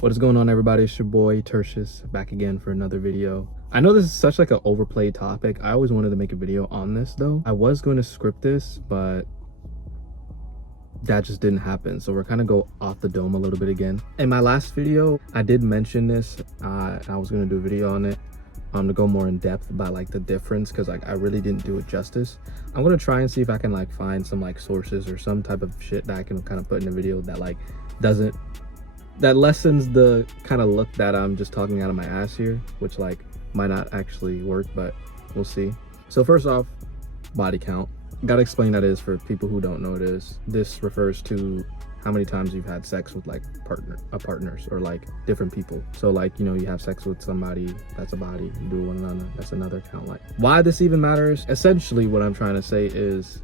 What is going on, everybody? It's your boy Tertius back again for another video. I know this is such like an overplayed topic. I always wanted to make a video on this though. I was going to script this, but that just didn't happen. So we're kind of go off the dome a little bit again. In my last video, I did mention this. I was going to do a video on it to go more in depth about like the difference, because like I really didn't do it justice. I'm going to try and see if I can like find some like sources or some type of shit that I can kind of put in a video that like that lessens the kind of look that I'm just talking out of my ass here, which like might not actually work, but we'll see. So first off, body count. Gotta explain that is for people who don't know it is. This refers to how many times you've had sex with like partners or like different people. So like, you know, you have sex with somebody, that's a body. You do it with another, that's another count. Like, why this even matters? Essentially what I'm trying to say is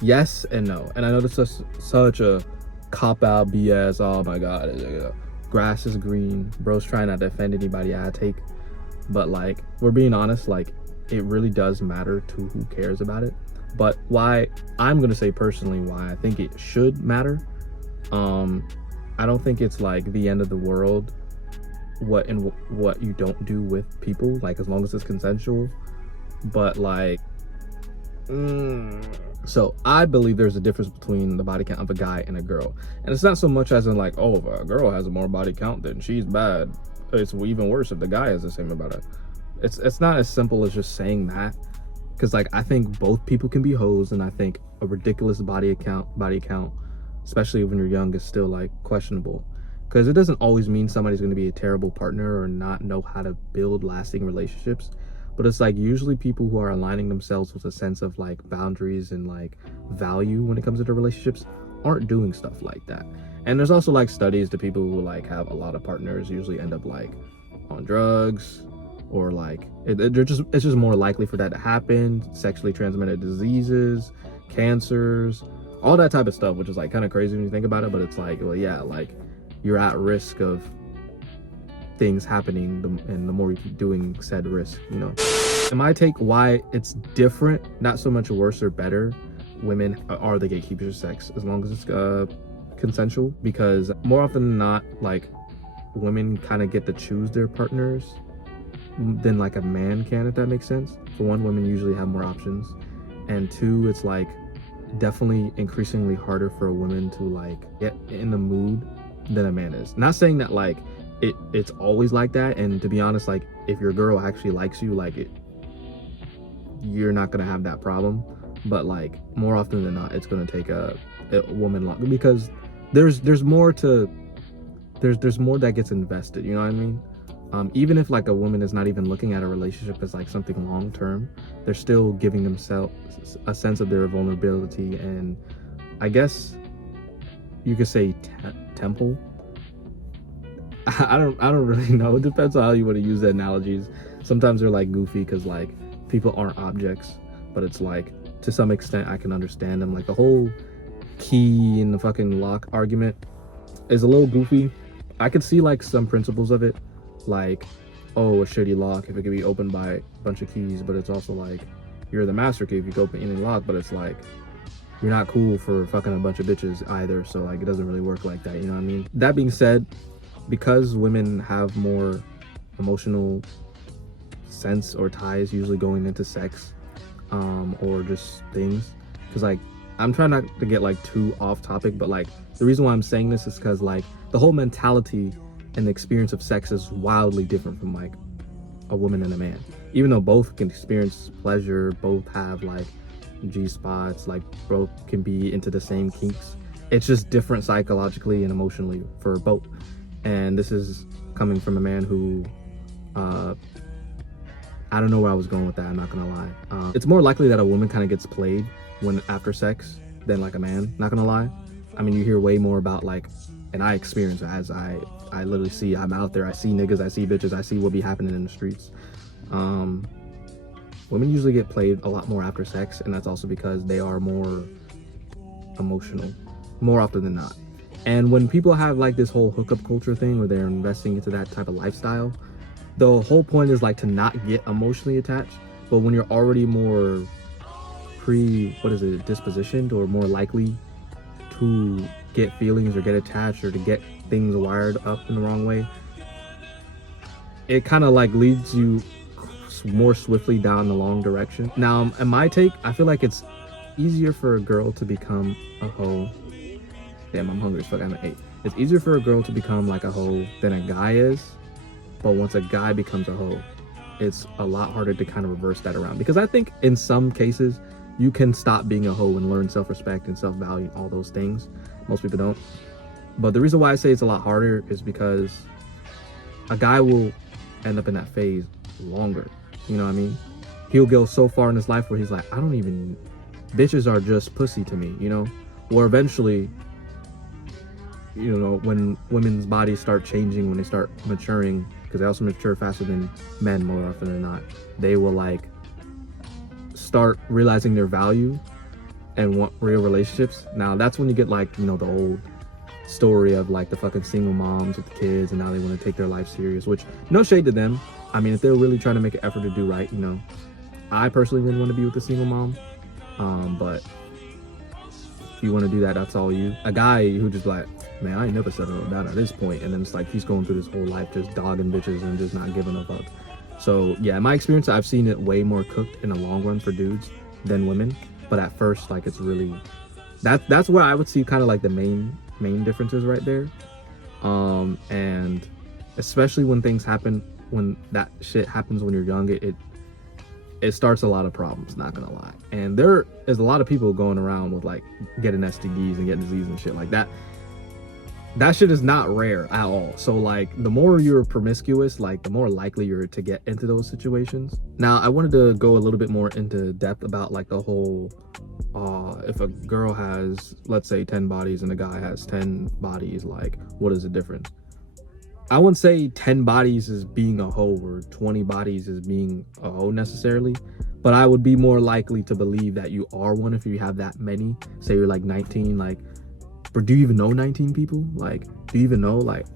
yes and no. And I know this is such a cop-out BS. Oh my god, grass is green. Bro's trying not to offend anybody I take, but like, we're being honest, like it really does matter to who cares about it. But why I'm gonna say personally why I think it should matter, I don't think it's like the end of the world what you don't do with people, like as long as it's consensual. But like so I believe there's a difference between the body count of a guy and a girl. And it's not so much as in like, oh, if a girl has a more body count, then she's bad. It's even worse if the guy has the same about it. It's not as simple as just saying that. Because like, I think both people can be hoes, and I think a ridiculous body count, especially when you're young, is still like questionable. Because it doesn't always mean somebody's going to be a terrible partner or not know how to build lasting relationships. But it's like usually people who are aligning themselves with a sense of like boundaries and like value when it comes to their relationships aren't doing stuff like that. And there's also like studies to people who like have a lot of partners usually end up like on drugs, or like it's just more likely for that to happen. Sexually transmitted diseases, cancers, all that type of stuff, which is like kind of crazy when you think about it. But it's like, well, yeah, like you're at risk of things happening, and the more you keep doing said risk, you know. And my take why it's different, not so much worse or better, women are the gatekeepers of sex as long as it's consensual, because more often than not, like women kind of get to choose their partners than like a man can, if that makes sense. For one, women usually have more options, and two, it's like definitely increasingly harder for a woman to like get in the mood than a man is. Not saying that like it's always like that, and to be honest, like if your girl actually likes you, like you're not gonna have that problem. But like more often than not, it's gonna take a woman long, because there's more that gets invested, you know what I mean? Even if like a woman is not even looking at a relationship as like something long term, they're still giving themselves a sense of their vulnerability, and I guess you could say temple. I don't really know. It depends on how you want to use the analogies. Sometimes they're like goofy because like people aren't objects, but it's like to some extent I can understand them. Like the whole key in the fucking lock argument is a little goofy. I could see like some principles of it, like, oh, a shitty lock if it could be opened by a bunch of keys, but it's also like you're the master key if you can open any lock, but it's like you're not cool for fucking a bunch of bitches either. So like it doesn't really work like that, you know what I mean? That being said, because women have more emotional sense or ties usually going into sex, or just things, because like I'm trying not to get like too off topic, but like the reason why I'm saying this is because like the whole mentality and the experience of sex is wildly different from like a woman and a man. Even though both can experience pleasure, both have like G-spots, like both can be into the same kinks, it's just different psychologically and emotionally for both. And this is coming from a man who I don't know where I was going with that, I'm not gonna lie. It's more likely that a woman kind of gets played when after sex than like a man, not gonna lie. I mean, you hear way more about like, and I experience as I literally see, I'm out there, I see niggas, I see bitches, I see what be happening in the streets. Women usually get played a lot more after sex, and that's also because they are more emotional, more often than not. And when people have like this whole hookup culture thing where they're investing into that type of lifestyle, the whole point is like to not get emotionally attached. But when you're already more dispositioned or more likely to get feelings or get attached or to get things wired up in the wrong way, it kind of like leads you more swiftly down the long direction. Now, in my take, I feel like it's easier for a girl to become a hoe. Damn, I'm hungry as fuck. I'm at 8. It's easier for a girl to become like a hoe than a guy is. But once a guy becomes a hoe, it's a lot harder to kind of reverse that around. Because I think in some cases, you can stop being a hoe and learn self-respect and self-value, all those things. Most people don't. But the reason why I say it's a lot harder is because a guy will end up in that phase longer. You know what I mean? He'll go so far in his life where he's like, I don't even, bitches are just pussy to me, you know? Or eventually, you know, when women's bodies start changing, when they start maturing, because they also mature faster than men more often than not, they will like start realizing their value and want real relationships. Now that's when you get like, you know, the old story of like the fucking single moms with the kids and now they want to take their life serious, which no shade to them. I mean, if they're really trying to make an effort to do right, you know, I personally wouldn't want to be with a single mom. But if you want to do that, that's all you. A guy who just like, man, I ain't never settled down at this point, and then it's like he's going through this whole life just dogging bitches and just not giving a fuck. So yeah, in my experience, I've seen it way more cooked in the long run for dudes than women. But at first, like it's really that's where I would see kind of like the main differences right there. And especially when things happen, when that shit happens when you're young, it starts a lot of problems, not gonna lie. And there is a lot of people going around with like getting STDs and getting disease and shit like that. That shit is not rare at all. So like the more you're promiscuous, like the more likely you're to get into those situations. Now I wanted to go a little bit more into depth about like the whole if a girl has, let's say, 10 bodies and a guy has 10 bodies, like what is the difference? I wouldn't say 10 bodies is being a hoe or 20 bodies is being a hoe necessarily, but I would be more likely to believe that you are one if you have that many. Say you're like 19, like, but do you even know 19 people? Like, do you even know, like,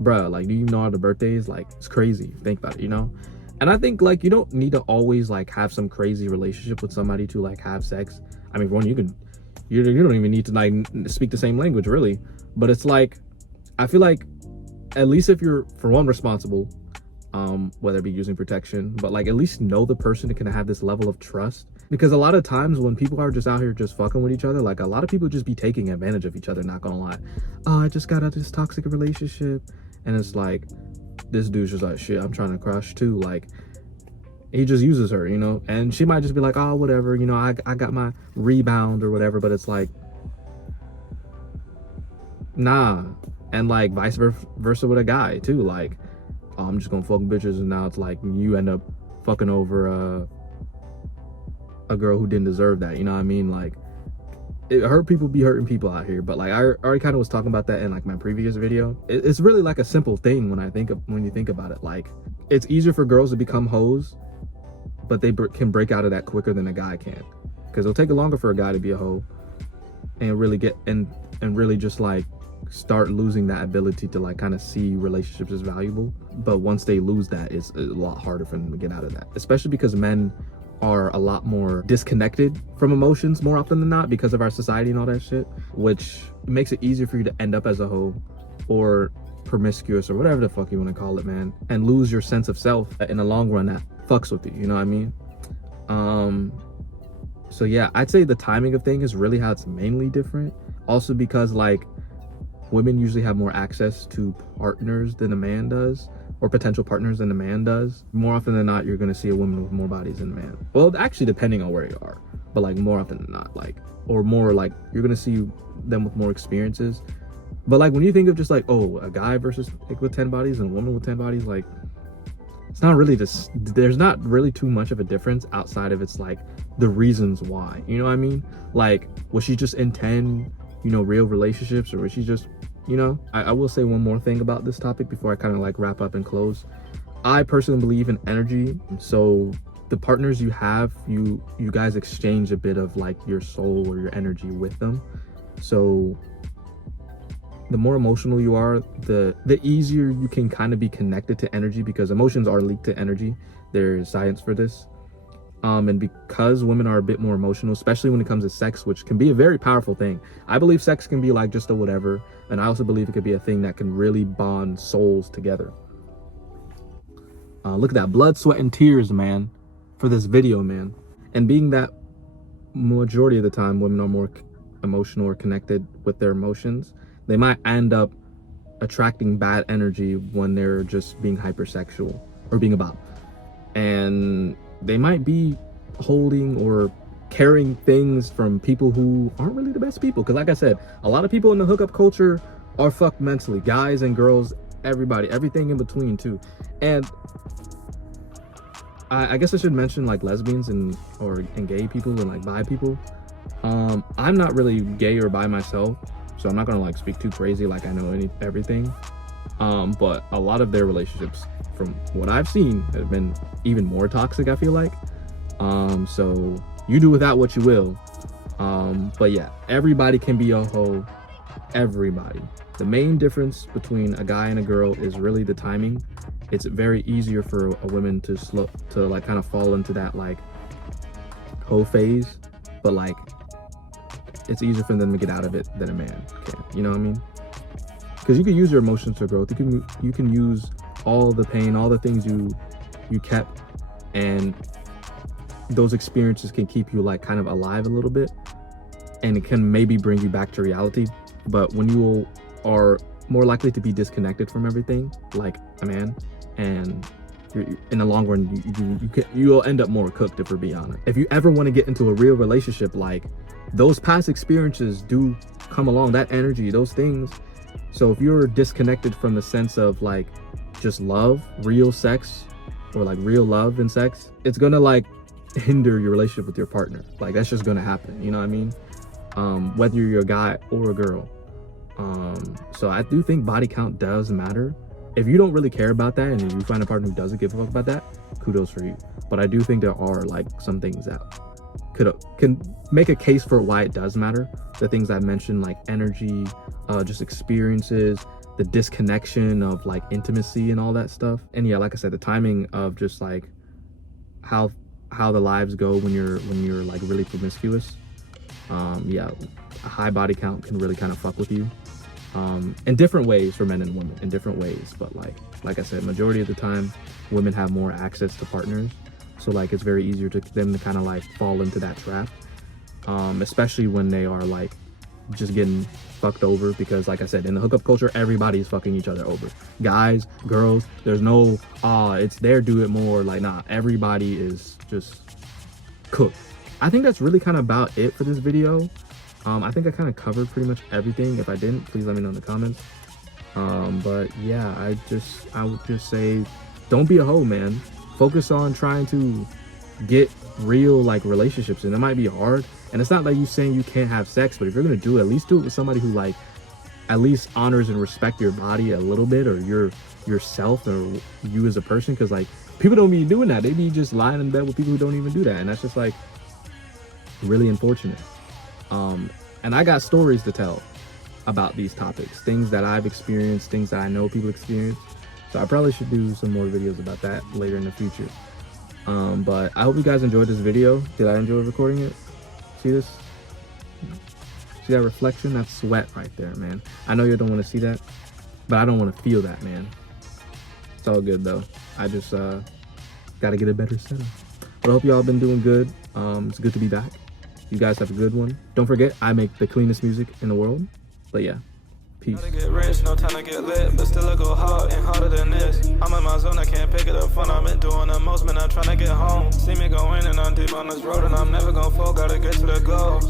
bruh, like, do you know all the birthdays? Like, it's crazy. Think about it, you know? And I think, like, you don't need to always, like, have some crazy relationship with somebody to, like, have sex. I mean, for one, you don't even need to, like, speak the same language, really. But it's, like, I feel like, at least if you're, for one, responsible, whether it be using protection, but, like, at least know the person that can have this level of trust. Because a lot of times when people are just out here just fucking with each other, like, a lot of people just be taking advantage of each other, not gonna lie. Oh, I just got out of this toxic relationship. And it's like, this dude's just like, shit, I'm trying to crush too. Like, he just uses her, you know? And she might just be like, oh, whatever, you know, I got my rebound or whatever. But it's like, nah. And like vice versa with a guy too. Like, oh, I'm just gonna fuck bitches, and now it's like you end up fucking over a girl who didn't deserve that. You know what I mean? Like, it hurt people be hurting people out here. But like I already kind of was talking about that in like my previous video. It's really like a simple thing when you think about it. Like, it's easier for girls to become hoes, but they can break out of that quicker than a guy can, because it'll take longer for a guy to be a hoe and really get and really just like start losing that ability to like kind of see relationships as valuable. But once they lose that, it's a lot harder for them to get out of that, especially because men are a lot more disconnected from emotions more often than not because of our society and all that shit, which makes it easier for you to end up as a hoe or promiscuous or whatever the fuck you want to call it, man, and lose your sense of self in the long run. That fucks with you, you know what I mean? So yeah, I'd say the timing of thing is really how it's mainly different. Also because like women usually have more access to partners than a man does, or potential partners than a man does. More often than not, you're gonna see a woman with more bodies than a man. Well, actually depending on where you are, but like more often than not, like, or more like you're gonna see them with more experiences. But like when you think of just like, oh, a guy versus like with 10 bodies and a woman with 10 bodies, like it's not really this, there's not really too much of a difference outside of it's like the reasons why, you know what I mean? Like, was she just in 10, you know, real relationships, or was she just, you know? I will say one more thing about this topic before I kind of like wrap up and close. I personally believe in energy. So the partners you have, you guys exchange a bit of like your soul or your energy with them. So the more emotional you are, the easier you can kind of be connected to energy, because emotions are linked to energy. There's science for this. And because women are a bit more emotional, especially when it comes to sex, which can be a very powerful thing. I believe sex can be like just a whatever. And I also believe it could be a thing that can really bond souls together. Look at that, blood, sweat, and tears, man, for this video, man. And being that majority of the time women are more emotional or connected with their emotions, they might end up attracting bad energy when they're just being hypersexual or being about. And they might be holding or carrying things from people who aren't really the best people. Because like I said, a lot of people in the hookup culture are fucked mentally. Guys and girls, everybody, everything in between too. And I guess I should mention like lesbians and gay people and like bi people. I'm not really gay or bi myself, so I'm not gonna like speak too crazy like I know everything. But a lot of their relationships, from what I've seen, have been even more toxic, I feel like. So you do with that what you will. But yeah, everybody can be a hoe. Everybody. The main difference between a guy and a girl is really the timing. It's very easier for a woman to like kind of fall into that like hoe phase, but like it's easier for them to get out of it than a man can. You know what I mean? Because you can use your emotions for growth. You can use all the pain, all the things you kept, and those experiences can keep you like kind of alive a little bit, and it can maybe bring you back to reality. But when you are more likely to be disconnected from everything like a man, and in the long run you'll end up more cooked, if we're being honest. If you ever want to get into a real relationship, like those past experiences do come along, that energy, those things. So if you're disconnected from the sense of like just love, real sex, or like real love and sex, it's gonna like hinder your relationship with your partner. Like that's just gonna happen, you know what I mean? Whether you're a guy or a girl. So I do think body count does matter. If you don't really care about that and you find a partner who doesn't give a fuck about that, kudos for you. But I do think there are like some things that can make a case for why it does matter. The things I mentioned, like energy, just experiences, the disconnection of like intimacy and all that stuff. And yeah, like I said, the timing of just like how the lives go when you're like really promiscuous. Yeah, a high body count can really kind of fuck with you. In different ways for men and women, in different ways. But like I said, majority of the time, women have more access to partners. So like it's very easier to them to kind of like fall into that trap. Especially when they are like just getting fucked over, because like I said, in the hookup culture, everybody's fucking each other over. Guys, girls, there's no, it's their do it more. Like, nah, everybody is just cooked. I think that's really kind of about it for this video. I think I kind of covered pretty much everything. If I didn't, please let me know in the comments. But yeah, I would just say, don't be a hoe, man. Focus on trying to get real like relationships, and it might be hard. And it's not like you saying you can't have sex, but if you're gonna do it, at least do it with somebody who like at least honors and respect your body a little bit, or yourself, or you as a person. Because like people don't be doing that. They be just lying in bed with people who don't even do that, and that's just like really unfortunate. And I got stories to tell about these topics, things that I've experienced, things that I know people experience. So I probably should do some more videos about that later in the future. But I hope you guys enjoyed this video. Did I enjoy recording it? See this? See that reflection? That's sweat right there, man. I know you don't want to see that, but I don't want to feel that, man. It's all good though. I just got to get a better setup. But I hope y'all been doing good. It's good to be back. You guys have a good one. Don't forget, I make the cleanest music in the world. But yeah, peace. Get rich, no time to get lit, but still I go hard and harder than this. I'm in my zone, I can't pick it up fun. I've been doing the most, man, I'm trying to get home. See me going and I'm deep on this road, and I'm never gonna fall, gotta get to the goal.